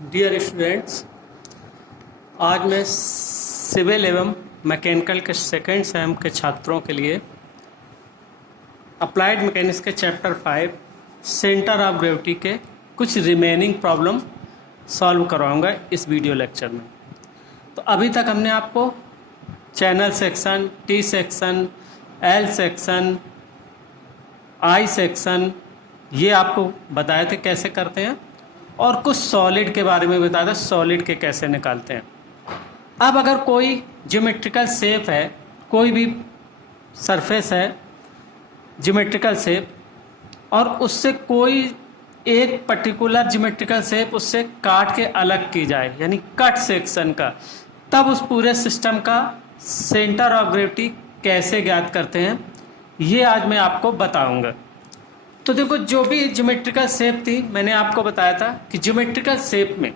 Dear students, आज मैं civil एवं मैकेनिकल के सेकेंड सेम के छात्रों के लिए अप्लाइड मैकेनिक्स के चैप्टर 5 सेंटर ऑफ ग्रेविटी के कुछ रिमेनिंग प्रॉब्लम सॉल्व करवाऊंगा इस वीडियो लेक्चर में। तो अभी तक हमने आपको channel section, T section, L section, I section ये आपको बताए थे कैसे करते हैं, और कुछ सॉलिड के बारे में बताया था सॉलिड के कैसे निकालते हैं। अब अगर कोई ज्योमेट्रिकल शेप है, कोई भी सरफेस है ज्योमेट्रिकल शेप, और उससे कोई एक पर्टिकुलर ज्योमेट्रिकल शेप उससे काट के अलग की जाए, यानी कट सेक्शन का, तब उस पूरे सिस्टम का सेंटर ऑफ ग्रेविटी कैसे ज्ञात करते हैं ये आज मैं आपको बताऊंगा। तो देखो, जो भी ज्योमेट्रिकल शेप थी मैंने आपको बताया था कि ज्योमेट्रिकल शेप में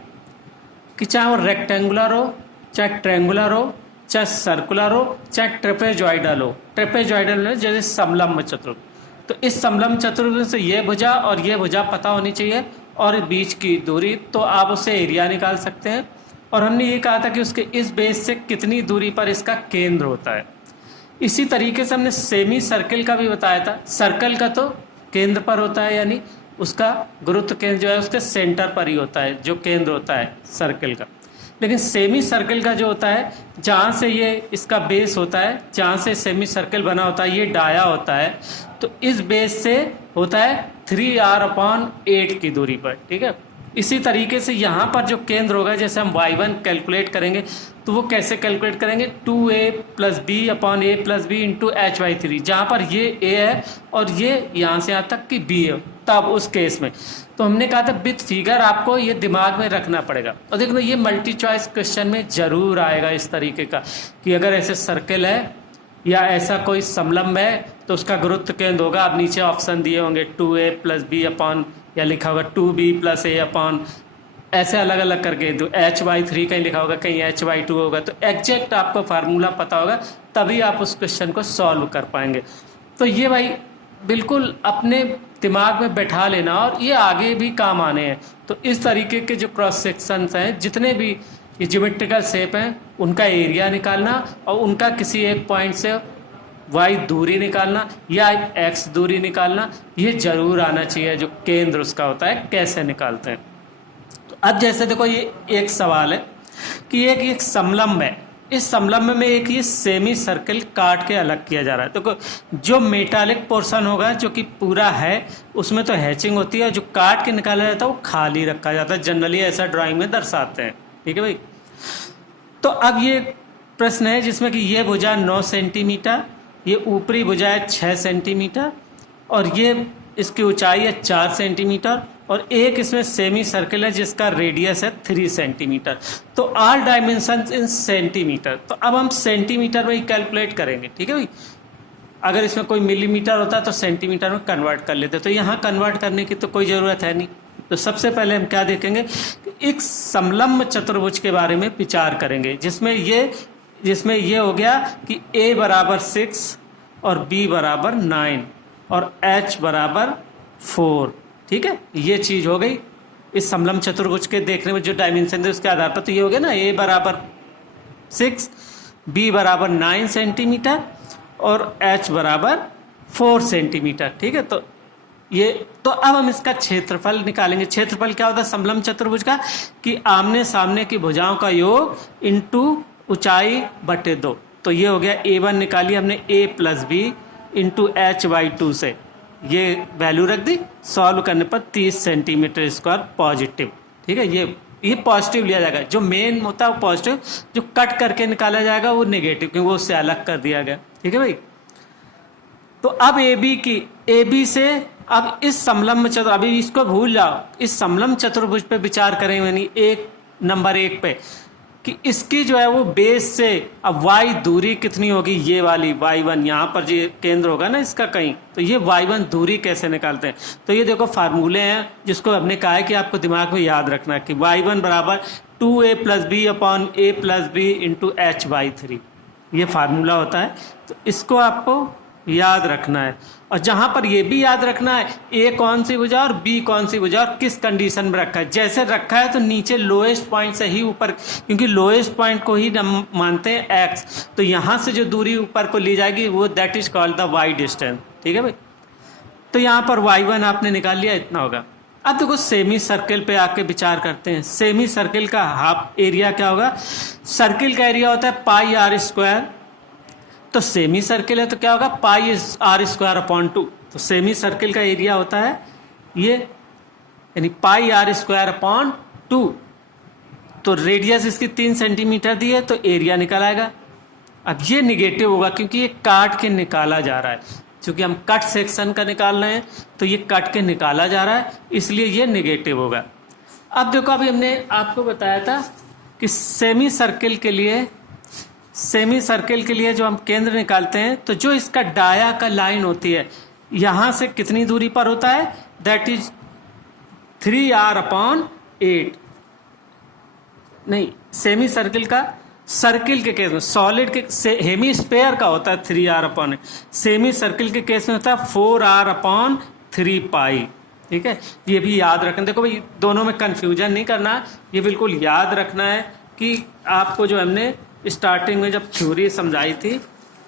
कि चाहे वो रेक्टेंगुलर हो, चाहे ट्रायंगुलर हो, चाहे सर्कुलर हो, चाहे ट्रेपेजॉइडल हो। ट्रेपेजॉइडल में जैसे समलंब चतुर्भुज, तो इस समलंब चतुर्भुज से ये भुजा और ये भुजा पता होनी चाहिए और बीच की दूरी, तो आप उससे एरिया निकाल सकते हैं। और हमने ये कहा था कि उसके इस बेस से कितनी दूरी पर इसका केंद्र होता है। इसी तरीके से हमने सेमी सर्किल का भी बताया था। सर्कल का तो केंद्र पर होता है, यानी उसका गुरुत्व केंद्र जो है उसके सेंटर पर ही होता है, जो केंद्र होता है सर्कल का। लेकिन सेमी सर्कल का जो होता है, जहाँ से ये इसका बेस होता है, जहाँ से सेमी सर्कल बना होता है, ये डाया होता है, तो इस बेस से होता है 3r/8 की दूरी पर। ठीक है, इसी तरीके से यहाँ पर जो केंद्र होगा, जैसे हम y1 कैलकुलेट करेंगे तो वो कैसे कैलकुलेट करेंगे, 2a+b/a+b इंटू h/3, जहाँ पर ये a है और ये यहाँ से यहाँ तक कि b है। तब उस केस में तो हमने कहा था विथ फिगर आपको ये दिमाग में रखना पड़ेगा। और देखो, ये मल्टी चॉइस क्वेश्चन में जरूर आएगा इस तरीके का कि अगर ऐसे सर्कल है या ऐसा कोई समलंब है तो उसका गुरुत्व केंद्र होगा। अब नीचे ऑप्शन दिए होंगे 2a+b/ या लिखा होगा 2b+a/, ऐसे अलग अलग करके, तो h/3 कहीं लिखा होगा, कहीं h/2 होगा। तो एग्जैक्ट आपको फार्मूला पता होगा, तभी आप उस क्वेश्चन को सॉल्व कर पाएंगे। तो ये भाई बिल्कुल अपने दिमाग में बैठा लेना, और ये आगे भी काम आने हैं। तो इस तरीके के जो क्रॉस सेक्शंस हैं, जितने भी ये ज्योमेट्रिकल शेप हैं, उनका एरिया निकालना और उनका किसी एक पॉइंट से y दूरी निकालना या x दूरी निकालना, ये जरूर आना चाहिए। जो केंद्र उसका होता है कैसे निकालते हैं। तो अब जैसे देखो, ये एक सवाल है कि एक समलंब है, इस समलंब में एक ये सेमी सर्कल काट के अलग किया जा रहा है। देखो, जो मेटालिक पोर्शन होगा जो कि पूरा है उसमें तो हैचिंग होती है, और जो काट के निकाला जाता है वो खाली रखा जाता है। जनरली ऐसा ड्राइंग में दर्शाते हैं। ठीक है भाई। तो अब ये प्रश्न है जिसमें कि ये भुजा 9 सेंटीमीटर, ये ऊपरी भुजा है 6 सेंटीमीटर, और ये इसकी ऊंचाई है 4 सेंटीमीटर, और एक इसमें सेमी सर्कल है जिसका रेडियस है 3 सेंटीमीटर। तो ऑल डायमेंशंस इन सेंटीमीटर। तो अब हम सेंटीमीटर में ही कैलकुलेट करेंगे। ठीक है भाई। अगर इसमें कोई मिलीमीटर होता है तो सेंटीमीटर में कन्वर्ट कर लेते, तो यहाँ कन्वर्ट करने की तो कोई ज़रूरत है नहीं। तो सबसे पहले हम क्या देखेंगे, एक समलंब चतुर्भुज के बारे में विचार करेंगे, जिसमें ये हो गया कि a = 6 और b = 9 और h = 4। ठीक है, ये चीज हो गई इस समलंब चतुर्भुज के देखने में जो डायमेंशन है उसके आधार पर। तो ये हो गया ना, a = 6, b = 9 सेंटीमीटर और h = 4 सेंटीमीटर। ठीक है, तो अब हम इसका क्षेत्रफल निकालेंगे। क्षेत्रफल क्या होता है समलंब चतुर्भुज का, कि आमने सामने की भुजाओं का योग इंटू ऊंचाई बटे 2। तो ये हो गया a1 निकाली हमने, a+b इंटू h/2 से ये वैल्यू रख दी। सॉल्व करने पर 30 सेंटीमीटर स्क्वायर पॉजिटिव। ठीक है, ये पॉजिटिव लिया जाएगा। जो मेन होता है वो पॉजिटिव, जो कट करके निकाला जाएगा वो नेगेटिव, क्योंकि वो उससे अलग कर दिया गया। ठीक है भाई। तो अब AB से अब इस समलंब चतुर्भुज, अभी इसको भूल जाओ, इस समलंब चतुर्भुज पे विचार करेंगे, यानी नंबर 1 पे, कि इसकी जो है वो बेस से अब y दूरी कितनी होगी, ये वाली y1, यहाँ पर जो केंद्र होगा ना इसका कहीं, तो ये y1 दूरी कैसे निकालते हैं। तो ये देखो फार्मूले हैं जिसको हमने कहा है कि आपको दिमाग में याद रखना है कि y1 = 2a+b/a+b इंटू h/3, ये फार्मूला होता है। तो इसको आपको याद रखना है। और जहां पर ये भी याद रखना है ए कौन सी भुजा और बी कौन सी भुजा और किस कंडीशन में रखा है। जैसे रखा है तो नीचे लोएस्ट पॉइंट से ही ऊपर, क्योंकि लोएस्ट पॉइंट को ही हम मानते हैं एक्स, तो यहाँ से जो दूरी ऊपर को ली जाएगी वो that is called the Y distance. ठीक है भाई, तो यहाँ पर y1 आपने निकाल लिया, इतना होगा। अब देखो सेमी सर्किल पे आके विचार करते हैं। सेमी सर्किल का हाफ एरिया क्या होगा? सर्किल का एरिया होता है पाई आर स्क्वायर, तो सेमी सर्किल है तो क्या होगा? पाई आर स्क्वायर अपॉन 2। तो सेमी सर्किल का एरिया होता है ये, यानी पाई आर स्क्वायर अपॉन 2। तो रेडियस इसकी 3 सेंटीमीटर दी है तो एरिया निकल आएगा। अब ये निगेटिव होगा क्योंकि ये काट के निकाला जा रहा है, क्योंकि हम कट सेक्शन का निकाल रहे हैं तो ये कट के निकाला जा रहा है, इसलिए ये निगेटिव होगा। अब देखो, अभी हमने आपको बताया था कि सेमी सर्किल के लिए जो हम केंद्र निकालते हैं तो जो इसका डाया का लाइन होती है यहाँ से कितनी दूरी पर होता है? That is 3r/8। नहीं, सेमी सर्किल का, सर्किल के केस में, सॉलिड के हेमी स्पेयर का होता है 3r/8, सेमी सर्किल के केस में होता है 4r/3π। ठीक है, ये भी याद रखना। देखो भाई, दोनों में कंफ्यूजन नहीं करना, ये बिल्कुल याद रखना है कि आपको जो हमने स्टार्टिंग में जब थ्योरी समझाई थी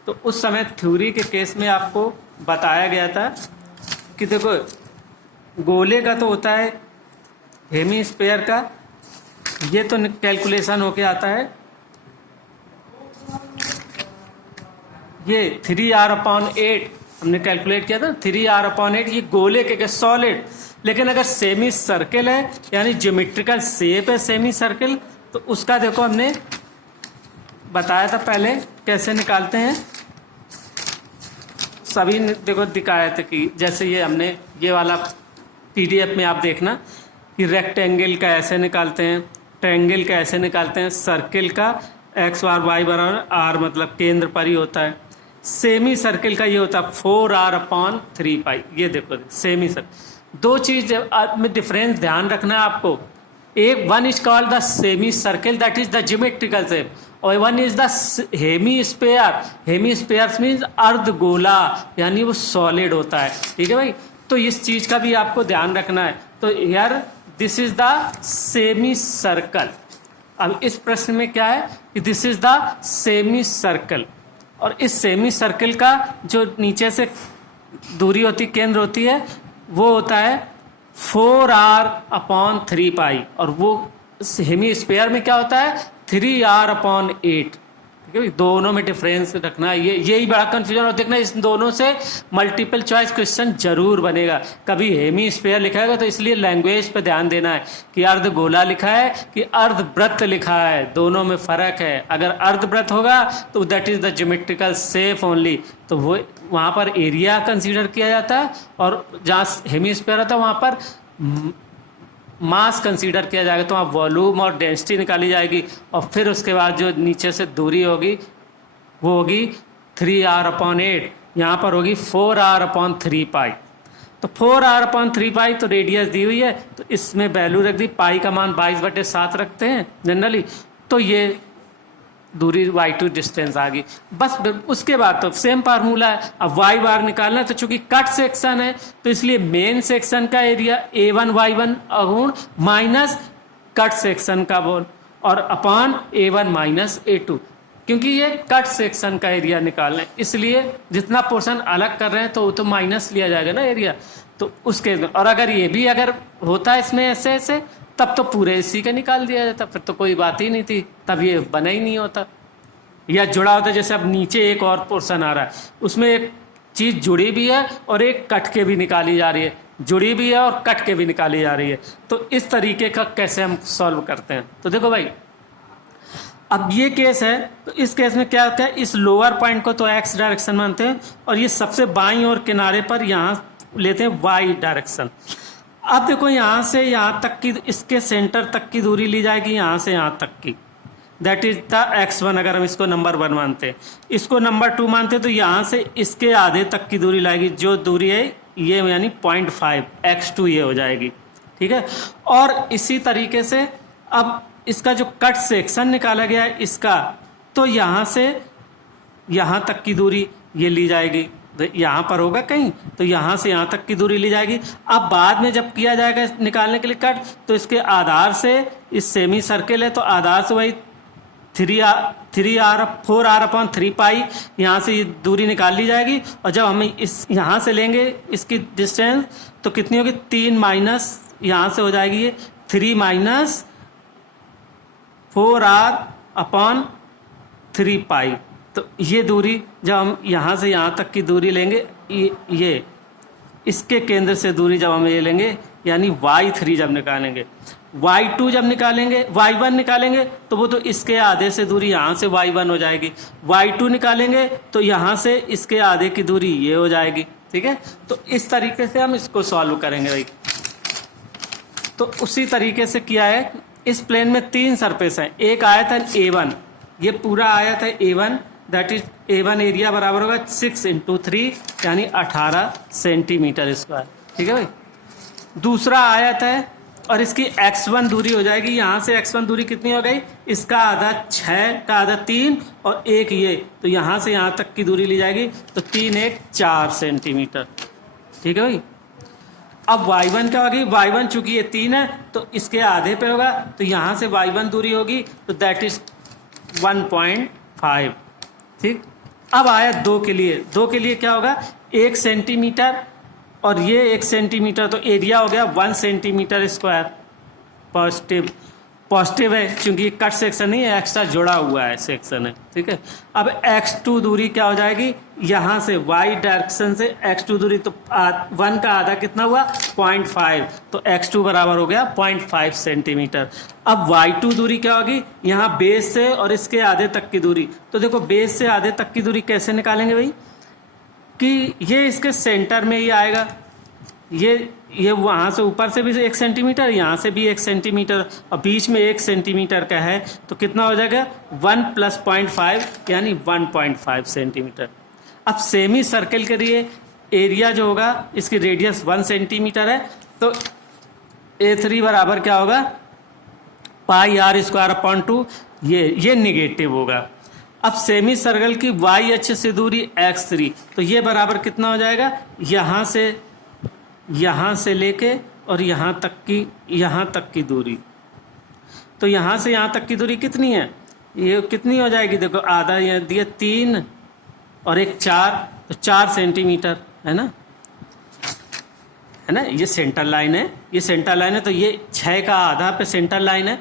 तो उस समय थ्योरी के केस में आपको बताया गया था कि देखो गोले का तो होता है हेमी स्पेयर का, ये तो कैलकुलेशन होके आता है ये 3r/8 हमने कैलकुलेट किया था, 3r/8 ये गोले के सॉलिड। लेकिन अगर सेमी सर्किल है यानी ज्योमेट्रिकल शेप है सेमी सर्किल, तो उसका देखो हमने बताया था पहले कैसे निकालते हैं, सभी देखो दिखाया था कि जैसे ये हमने ये वाला PDF में आप देखना कि रेक्टेंगल का ऐसे निकालते हैं, ट्रायंगल का ऐसे निकालते हैं, सर्किल का x बार y बराबर r मतलब केंद्र पर ही होता है। सेमी सर्किल का ये होता है 4r/3π। ये देखो सेमी सर्किल, दो चीज में डिफरेंस ध्यान रखना है आपको। एक, one is called the semi circle that is the geometrical shape, और one is the hemi sphere. Hemi sphere means अर्धगोला, यानी वो सॉलिड होता है। ठीक है भाई, तो इस चीज का भी आपको ध्यान रखना है। तो यार this is the semi circle. अब इस प्रश्न में क्या है कि this is the semi circle, और इस सेमी सर्कल का जो नीचे से दूरी होती, केंद्र होती है, वो होता है 4r/3π, और वो हेमी स्पेयर में क्या होता है 3r/8। ठीक है, दोनों में डिफरेंस रखना है। यही बड़ा कंफ्यूजन और देखना, इस दोनों से मल्टीपल चॉइस क्वेश्चन जरूर बनेगा। कभी हेमी स्पेयर लिखा है तो इसलिए लैंग्वेज पे ध्यान देना है कि अर्धगोला लिखा है कि अर्धवृत्त लिखा है, दोनों में फर्क है। अगर अर्धवृत्त होगा तो that is the geometrical shape only, तो वो वहाँ पर एरिया कंसीडर किया जाता है, और जहाँ हेमी स्पेयर होता है वहाँ पर मास कंसीडर किया जाएगा। तो वहाँ वॉल्यूम और डेंसिटी निकाली जाएगी, और फिर उसके बाद जो नीचे से दूरी होगी वो होगी 3r/8, यहाँ पर होगी 4r/3π। तो 4r/3π तो रेडियस दी हुई है, तो इसमें वैल्यू रख दी, पाई का मान 22/7 रखते हैं जनरली, तो ये दूरी y2 डिस्टेंस आ गई। बस उसके बाद तो सेम फार्मूला है। अब y बार निकालना है, तो चूंकि कट सेक्शन है तो इसलिए मेन सेक्शन का एरिया a1y1 अगुण माइनस कट सेक्शन का बोल, और अपान a1 माइनस a2, क्योंकि ये कट सेक्शन का एरिया निकालना है, इसलिए जितना पोर्शन अलग कर रहे हैं तो वो तो माइनस लिया जाएगा ना एरिया, तो उसके। और अगर ये भी अगर होता इसमें ऐसे ऐसे, तब तो पूरे इसी का निकाल दिया जाता, फिर तो कोई बात ही नहीं थी, तब ये बना ही नहीं होता, या जुड़ा होता। जैसे अब नीचे एक और पोर्शन आ रहा है, उसमें एक चीज़ जुड़ी भी है और एक कट के भी निकाली जा रही है, जुड़ी भी है और कट के भी निकाली जा रही है। तो इस तरीके का कैसे हम सॉल्व करते हैं, तो देखो भाई, अब ये केस है, तो इस केस में क्या होता है, इस लोअर पॉइंट को तो एक्स डायरेक्शन मानते हैं, और ये सबसे बाईं ओर किनारे पर यहाँ लेते हैं वाई डायरेक्शन। अब देखो यहाँ से यहाँ तक की, इसके सेंटर तक की दूरी ली जाएगी, यहाँ से यहाँ तक की, दैट इज द x1। अगर हम इसको नंबर 1 मानते हैं, इसको नंबर 2 मानते हैं, तो यहाँ से इसके आधे तक की दूरी लाएगी, जो दूरी है ये यानी 0.5 x2 ये हो जाएगी। ठीक है, और इसी तरीके से अब इसका जो कट सेक्शन निकाला गया है इसका, तो यहाँ से यहाँ तक की दूरी ये ली जाएगी, तो यहाँ पर होगा कहीं, तो यहाँ से यहाँ तक की दूरी ली जाएगी। अब बाद में जब किया जाएगा निकालने के लिए कट, तो इसके आधार से, इस सेमी सर्किल है तो आधार से वही 4r/3 यहाँ से ये दूरी निकाल ली जाएगी। और जब हम इस यहाँ से लेंगे इसकी डिस्टेंस, तो कितनी होगी, 3 माइनस यहाँ से हो जाएगी ये 3 माइनस 4r/3 तो ये दूरी जब हम यहाँ से यहाँ तक की दूरी लेंगे, ये इसके केंद्र से दूरी जब हम ये लेंगे, यानी y3 जब निकालेंगे, y2 जब निकालेंगे, y1 निकालेंगे, तो वो तो इसके आधे से दूरी यहाँ से y1 हो जाएगी। y2 निकालेंगे तो यहाँ से इसके आधे की दूरी ये हो जाएगी। ठीक है, तो इस तरीके से हम इसको सॉल्व करेंगे भाई। तो उसी तरीके से किया है। इस प्लेन में 3 सरफेस हैं। एक आया था A1, ये पूरा आया था A1, that is A1 area बराबर होगा 6 × 3 यानी 18 सेंटीमीटर स्क्वायर। ठीक है भाई। दूसरा आया था और इसकी x1 दूरी हो जाएगी, यहाँ से x1 दूरी कितनी हो गई, इसका आधा 6 का आधा 3 और 1 ये, तो यहाँ से यहाँ तक की दूरी ली जाएगी, तो 3 1 4 सेंटीमीटर। ठीक है भाई। अब y1 क्या होगी, y1 चूंकि ये 3 है तो इसके आधे पे होगा, तो यहाँ से y1 दूरी होगी तो दैट इज 1.5। ठीक। अब आया 2 के लिए। 2 के लिए क्या होगा, 1 सेंटीमीटर और ये 1 सेंटीमीटर, तो एरिया हो गया 1 सेंटीमीटर स्क्वायर। पॉजिटिव है क्योंकि कट सेक्शन नहीं है, एक्स्ट्रा जुड़ा हुआ है सेक्शन है। ठीक है। अब x2 दूरी क्या हो जाएगी, यहाँ से y डायरेक्शन से x2 दूरी, तो 1 का आधा कितना हुआ 0.5, तो x2 बराबर हो गया 0.5 सेंटीमीटर। अब y2 दूरी क्या होगी, यहाँ बेस से और इसके आधे तक की दूरी, तो देखो बेस से आधे तक की दूरी कैसे निकालेंगे भाई, कि ये इसके सेंटर में ही आएगा, ये वहाँ से ऊपर से भी 1 सेंटीमीटर, यहाँ से भी 1 सेंटीमीटर और बीच में 1 सेंटीमीटर का है, तो कितना हो जाएगा 1 + 0.5 यानी 1.5 सेंटीमीटर। अब सेमी सर्किल के लिए एरिया जो होगा, इसकी रेडियस 1 सेंटीमीटर है, तो A3 बराबर क्या होगा πr²/2, ये निगेटिव होगा। अब सेमी सर्कल की y अक्ष से दूरी x3, तो ये बराबर कितना हो जाएगा, यहाँ से लेके और यहाँ तक की दूरी, तो यहाँ से यहाँ तक की दूरी कितनी है, ये कितनी हो जाएगी, देखो आधा यहाँ दिया 3 और 1 4, तो 4 सेंटीमीटर है ना, ये सेंटर लाइन है, तो ये 6 का आधा पे सेंटर लाइन है,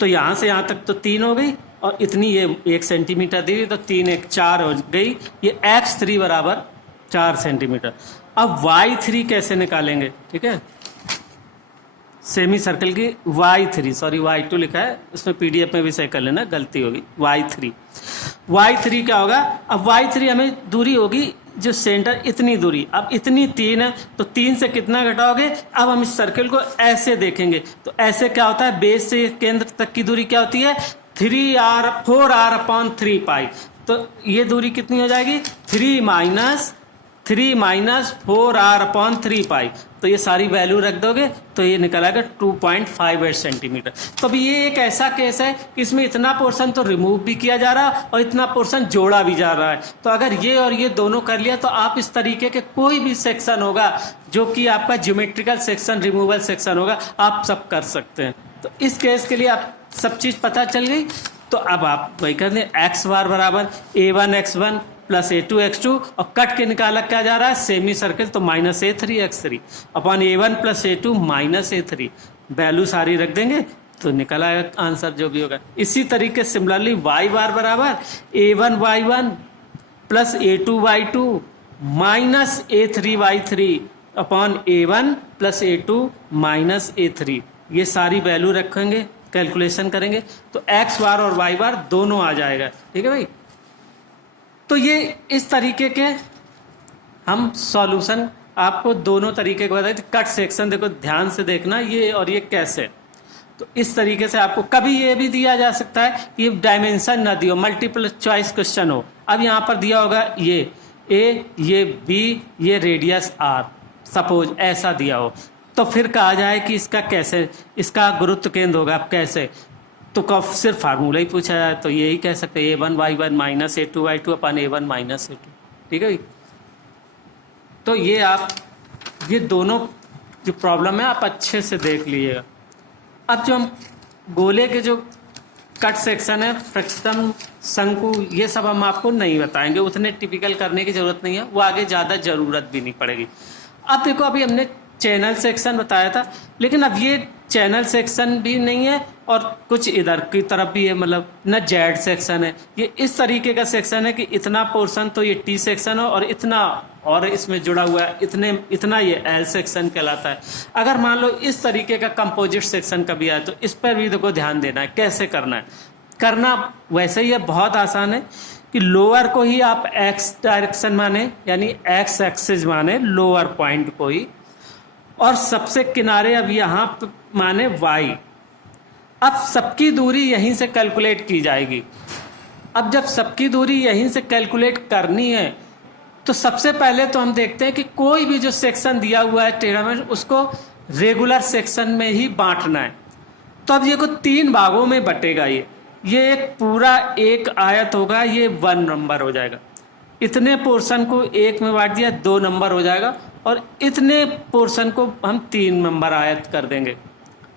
तो यहाँ से यहाँ तक तो 3 हो गई और इतनी ये 1 सेंटीमीटर दी गई, तो 3 1 4 हो गई, ये x3 बराबर 4 सेंटीमीटर। अब y3 कैसे निकालेंगे, ठीक है, सेमी सर्कल की y3, सॉरी y2 लिखा है, इसमें PDF में भी सही कर लेना, गलती होगी, y3 क्या होगा, अब y3 हमें दूरी होगी जो सेंटर, इतनी दूरी, अब इतनी 3 है, तो 3 से कितना घटाओगे, अब हम इस सर्कल को ऐसे देखेंगे, तो ऐसे क्या होता है, बेस से केंद्र तक की दूरी क्या होती है 4r/3, तो ये दूरी कितनी हो जाएगी 3 - 4r/3, तो ये सारी वैल्यू रख दोगे तो ये निकल आएगा 2.58 सेंटीमीटर। तो अभी ये एक ऐसा केस है कि इसमें इतना पोर्शन तो रिमूव भी किया जा रहा है और इतना पोर्शन जोड़ा भी जा रहा है, तो अगर ये और ये दोनों कर लिया तो आप इस तरीके के कोई भी सेक्शन होगा जो कि आपका ज्योमेट्रिकल सेक्शन, रिमूवल सेक्शन होगा, आप सब कर सकते हैं। तो इस केस के लिए आप सब चीज़ पता चल गई, तो अब आप वही कर दें, x बार बराबर a1x1 + a2x2, और कट के निकाला क्या जा रहा है सेमी सर्किल, तो -a3x3 upon a1 + a2 -a3, value सारी रख देंगे तो निकल आएगा आंसर जो भी होगा। इसी तरीके सिमिलरली y बार बराबर a1y1 + a2y2 -a3y3 upon a1 + a2 -a3, ये सारी वैल्यू रखेंगे, कैलकुलेशन करेंगे तो x बार और y बार दोनों आ जाएगा। ठीक है भाई। तो ये इस तरीके के हम सॉल्यूशन आपको दोनों तरीके के बताए। कट सेक्शन देखो ध्यान से देखना, ये और ये कैसे, तो इस तरीके से आपको कभी ये भी दिया जा सकता है कि डायमेंशन ना दियो, मल्टीपल चॉइस क्वेश्चन हो। अब यहाँ पर दिया होगा ये a, ये b, ये रेडियस r, सपोज ऐसा दिया हो, तो फिर कहा जाए कि इसका कैसे, इसका गुरुत्व केंद्र होगा कैसे, तो कब सिर्फ फार्मूला ही पूछा जाए तो यही कह सकते हैं a1y1 - a2y2 upon a1 - a2। ठीक है भाई। तो ये दोनों जो प्रॉब्लम है आप अच्छे से देख लीजिएगा। अब जो हम गोले के जो कट सेक्शन है, फ्रस्टम, शंकु, ये सब हम आपको नहीं बताएंगे, उतने टिपिकल करने की जरूरत नहीं है, वो आगे ज़्यादा ज़रूरत भी नहीं पड़ेगी। अब देखो, अभी हमने चैनल सेक्शन बताया था, लेकिन अब ये चैनल सेक्शन भी नहीं है और कुछ इधर की तरफ भी है, मतलब न जेड सेक्शन है, ये इस तरीके का सेक्शन है कि इतना पोर्शन तो ये टी सेक्शन है और इतना और इसमें जुड़ा हुआ है, इतना ये एल सेक्शन कहलाता है। अगर मान लो इस तरीके का कंपोजिट सेक्शन कभी आए तो इस पर भी देखो ध्यान देना है, कैसे करना है। करना वैसे ही है, बहुत आसान है कि लोअर को ही आप एक्स डायरेक्शन माने, यानी एक्स एक्सिस माने लोअर पॉइंट को ही, और सबसे किनारे अब यहाँ माने वाई। अब सबकी दूरी यहीं से कैलकुलेट की जाएगी। अब जब सबकी दूरी यहीं से कैलकुलेट करनी है तो सबसे पहले तो हम देखते हैं कि कोई भी जो सेक्शन दिया हुआ है टेरामेट्र, उसको रेगुलर सेक्शन में ही बांटना है। तो अब ये को 3 भागों में बटेगा। ये एक पूरा एक आयत होगा, ये 1 नंबर हो जाएगा। इतने पोर्शन को 1 में बांट दिया, 2 नंबर हो जाएगा, और इतने पोर्शन को हम 3 नंबर आयत कर देंगे।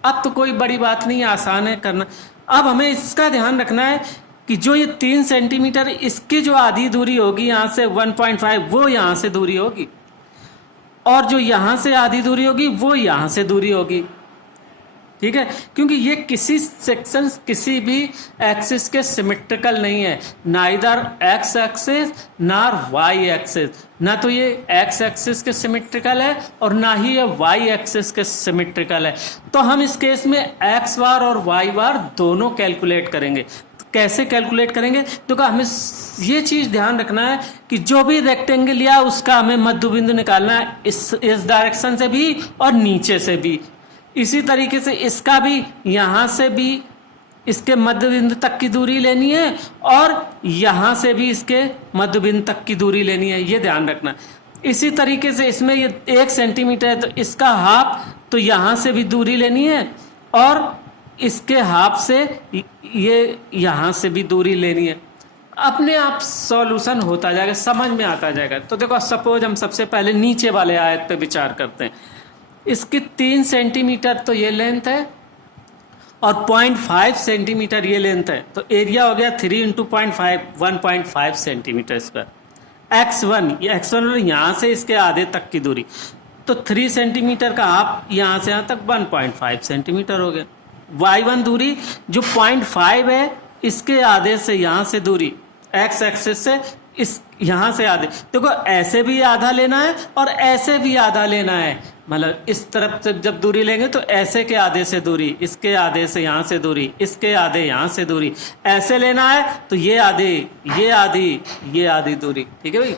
अब तो कोई बड़ी बात नहीं, आसान है करना। अब हमें इसका ध्यान रखना है कि जो ये 3 सेंटीमीटर, इसकी जो आधी दूरी होगी यहाँ से 1.5, वो यहाँ से दूरी होगी, और जो यहाँ से आधी दूरी होगी वो यहाँ से दूरी होगी। ठीक है, क्योंकि ये किसी सेक्शन किसी भी एक्सिस के सिमेट्रिकल नहीं है, नाइदर एक्स एक्सिस नार वाई एक्सिस। ना तो ये एक्स एक्सिस के सिमेट्रिकल है और ना ही ये वाई एक्सिस के सिमेट्रिकल है। तो हम इस केस में एक्स बार और वाई बार दोनों कैलकुलेट करेंगे। कैसे कैलकुलेट करेंगे? तो हमें ये चीज़ ध्यान रखना है कि जो भी रेक्टेंगल लिया उसका हमें मध्य बिंदु निकालना है, इस डायरेक्शन से भी और नीचे से भी। इसी तरीके से इसका भी यहाँ से भी इसके मध्य बिंदु तक की दूरी लेनी है और यहाँ से भी इसके मध्य बिंदु तक की दूरी लेनी है, ये ध्यान रखना। इसी तरीके से इसमें ये 1 सेंटीमीटर है तो इसका हाफ, तो यहाँ से भी दूरी लेनी है और इसके हाफ से ये यहाँ से भी दूरी लेनी है। अपने आप सॉल्यूशन होता जाएगा, समझ में आता जाएगा। तो देखो, सपोज हम सबसे पहले नीचे वाले आयत पे विचार करते हैं। इसकी 3 सेंटीमीटर तो ये लेंथ है और 0.5 सेंटीमीटर ये लेंथ है, तो एरिया हो गया 3 × 0.5, 1.5 सेंटीमीटर स्क्वायर। x1 यहाँ से इसके आधे तक की दूरी, तो 3 सेंटीमीटर का हाफ यहाँ से यहाँ तक 1.5 सेंटीमीटर हो गया। y1 दूरी जो 0.5 है, इसके आधे से यहाँ से दूरी, x एक्सिस से इस यहाँ से आधे। देखो, ऐसे भी आधा लेना है और ऐसे भी आधा लेना है, मतलब इस तरफ से जब दूरी लेंगे तो ऐसे के आधे से दूरी, इसके आधे से यहाँ से दूरी, इसके आधे यहाँ से दूरी, ऐसे लेना है तो ये आधी, ये आधी, ये आधी दूरी। ठीक है भाई,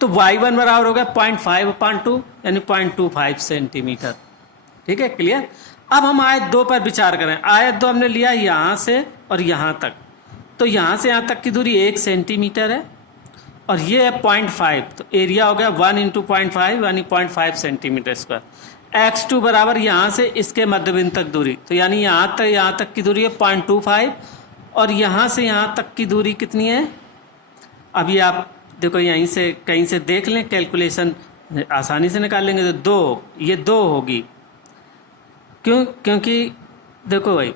तो y1 बराबर हो गया 0.5/2 यानी 0.25 सेंटीमीटर। ठीक है, क्लियर। अब हम आयत 2 पर विचार करें। आयत 2 हमने लिया यहाँ से और यहाँ तक, तो यहाँ से यहाँ तक की दूरी 1 सेंटीमीटर है और ये है 0.5, तो एरिया हो गया 1 × 0.5 यानी 0.5 सेंटीमीटर स्क्वायर। x2 बराबर यहाँ से इसके मध्य बिंदु तक दूरी, तो यानी यहाँ तक की दूरी है 0.25 और यहाँ से यहाँ तक की दूरी कितनी है? अभी आप देखो, यहीं से कहीं से देख लें, कैलकुलेशन आसानी से निकाल लेंगे। तो 2, ये 2 होगी। क्योंकि देखो भाई,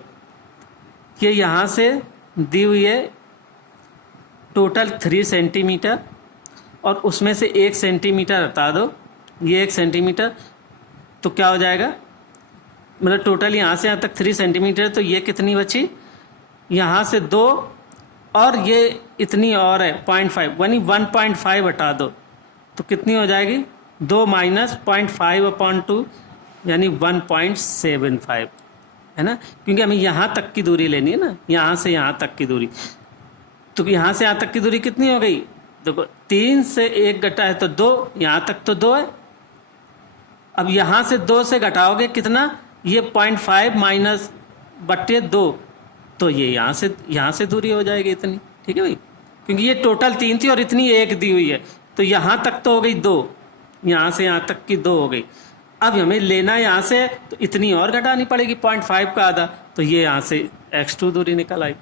ये यहाँ से दी हुई है टोटल 3 सेंटीमीटर और उसमें से 1 सेंटीमीटर हटा दो, ये 1 सेंटीमीटर, तो क्या हो जाएगा? मतलब टोटल यहाँ से यहाँ तक 3 सेंटीमीटर, तो ये कितनी बची? यहाँ से 2 और ये इतनी और है 0.5, यानी 1.5 हटा दो तो कितनी हो जाएगी? 2 - 0.5/2 यानी 1.75, है ना, क्योंकि हमें यहाँ तक की दूरी लेनी है ना, यहाँ से यहाँ तक की दूरी। तो यहाँ से यहाँ तक की दूरी कितनी हो गई? देखो, 3 से 1 घटा है तो 2, यहाँ तक तो 2 है। अब यहाँ से 2 से घटाओगे कितना? ये 0.5 - 2, तो ये यहाँ से दूरी हो जाएगी इतनी। ठीक है भाई, क्योंकि ये टोटल 3 थी और इतनी 1 दी हुई है, तो यहाँ तक तो हो गई 2, यहाँ से यहाँ तक की 2 हो गई। अब हमें लेना है यहाँ से, तो इतनी और घटानी पड़ेगी 0.5 का आधा, तो ये यहाँ से x2 दूरी निकल आई।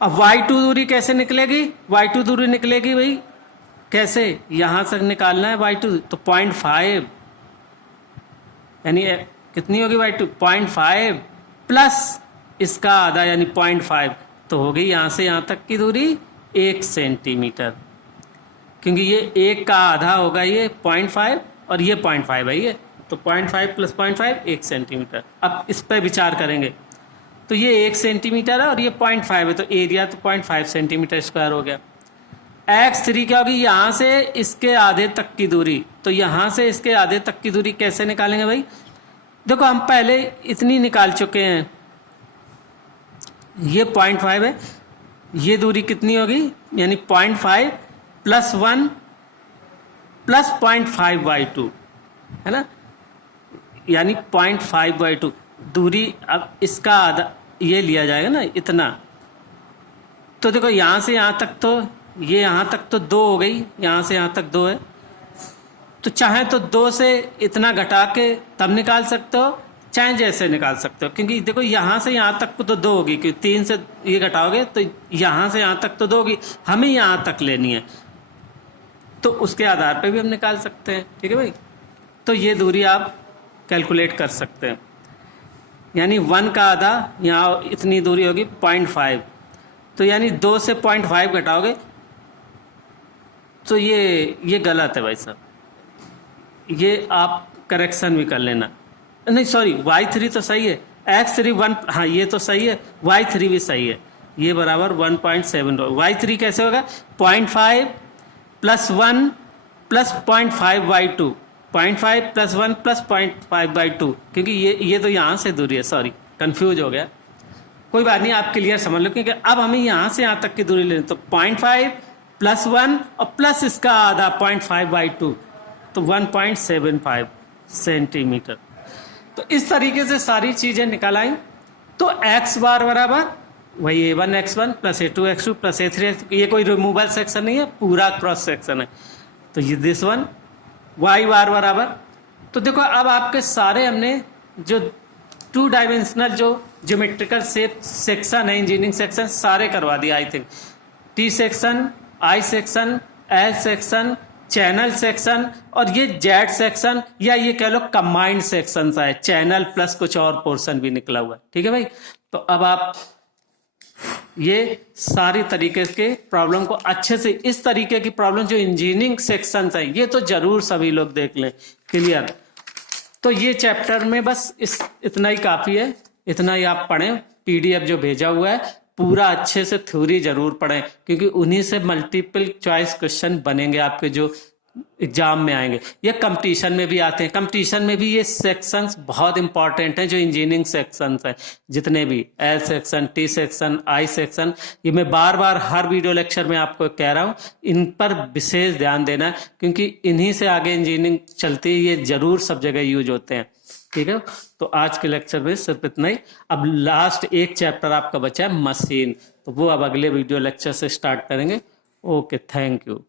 अब y2 दूरी कैसे निकलेगी? y2 दूरी निकलेगी भाई कैसे, यहाँ से निकालना है y2, तो 0.5 यानी कितनी होगी y2, 0.5 प्लस इसका आधा यानी 0.5, तो हो गई यहाँ से यहाँ तक की दूरी 1 सेंटीमीटर, क्योंकि ये 1 का आधा होगा ये 0.5 और ये 0.5 है ये, तो 0.5 प्लस 0.5 1 सेंटीमीटर। अब इस पर विचार करेंगे तो ये 1 सेंटीमीटर है और ये 0.5 है, तो एरिया तो 0.5 सेंटीमीटर स्क्वायर हो गया। x3 क्या होगी, यहाँ से इसके आधे तक की दूरी, तो यहाँ से इसके आधे तक की दूरी कैसे निकालेंगे भाई, देखो हम पहले इतनी निकाल चुके हैं, ये 0.5 है, ये दूरी कितनी होगी यानी 0.5 प्लस 1 प्लस 0.5/2 है ना, यानी 0.5/2 दूरी। अब इसका आधा ये लिया जाएगा ना इतना, तो देखो यहाँ से यहाँ तक तो ये यहाँ तक तो 2 हो गई, यहाँ से यहाँ तक 2 है, तो चाहे तो 2 से इतना घटा के तब निकाल सकते हो, चाहे जैसे निकाल सकते हो, क्योंकि देखो यहाँ से यहाँ तक तो 2 होगी, क्योंकि 3 से ये घटाओगे तो यहाँ से यहाँ तक तो 2 होगी, हमें यहाँ तक लेनी है, तो उसके आधार पे भी हम निकाल सकते हैं। ठीक है भाई, तो ये दूरी आप कैलकुलेट कर सकते हैं, यानी 1 का आधा यहाँ इतनी दूरी होगी 0.5, तो यानी 2 से 0.5 घटाओगे तो ये गलत है भाई साहब, ये आप करेक्शन भी कर लेना, नहीं सॉरी y3 तो सही है, x3 1, हाँ ये तो सही है, y3 भी सही है, ये बराबर 1.7 y3 कैसे होगा 0.5 प्लस 1 प्लस 0.5/2, 0.5 प्लस 1 प्लस 0.5/2, क्योंकि ये तो यहाँ से दूरी है, सॉरी कंफ्यूज हो गया, कोई बात नहीं आप क्लियर समझ लो, क्योंकि अब हमें यहाँ से यहाँ तक की दूरी लेनी, तो 0.5 प्लस 1 और प्लस इसका आधा 0.5/2, तो 1.75 सेंटीमीटर। तो इस तरीके से सारी चीज़ें निकाल आई, तो x बार बराबर वही a1x1 plus a2x2 plus a3x, ये कोई रिमूवल सेक्शन नहीं है, पूरा क्रॉस सेक्शन है, तो ये दिस वन y बार बराबर, तो देखो अब आपके सारे हमने जो 2 डायमेंशनल जो ज्योमेट्रिकल शेप सेक्शन है, इंजीनियरिंग सेक्शन सारे करवा दिया, I think T section, I section, L section, channel section और ये जेड सेक्शन, या ये कह लो कंबाइंड सेक्शन है, चैनल प्लस कुछ और पोर्शन भी निकला हुआ है। ठीक है भाई, तो अब आप ये सारी तरीके के प्रॉब्लम को अच्छे से, इस तरीके की प्रॉब्लम जो इंजीनियरिंग सेक्शन है ये तो जरूर सभी लोग देख लें, क्लियर। तो ये चैप्टर में बस इतना ही काफी है, इतना ही आप पढ़ें, PDF जो भेजा हुआ है पूरा अच्छे से थ्योरी जरूर पढ़ें, क्योंकि उन्हीं से मल्टीपल चॉइस क्वेश्चन बनेंगे आपके जो एग्जाम में आएंगे, ये कंपटीशन में भी आते हैं, कंपटीशन में भी ये सेक्शंस बहुत इंपॉर्टेंट हैं, जो इंजीनियरिंग सेक्शंस हैं जितने भी, L section, T section, I section, ये मैं बार बार हर वीडियो लेक्चर में आपको कह रहा हूँ, इन पर विशेष ध्यान देना है, क्योंकि इन्हीं से आगे इंजीनियरिंग चलती है, ये जरूर सब जगह यूज होते हैं। ठीक है, तो आज के लेक्चर में सिर्फ इतना ही। अब लास्ट एक चैप्टर आपका बचा है मशीन, तो वो अब अगले वीडियो लेक्चर से स्टार्ट करेंगे। Okay, thank you.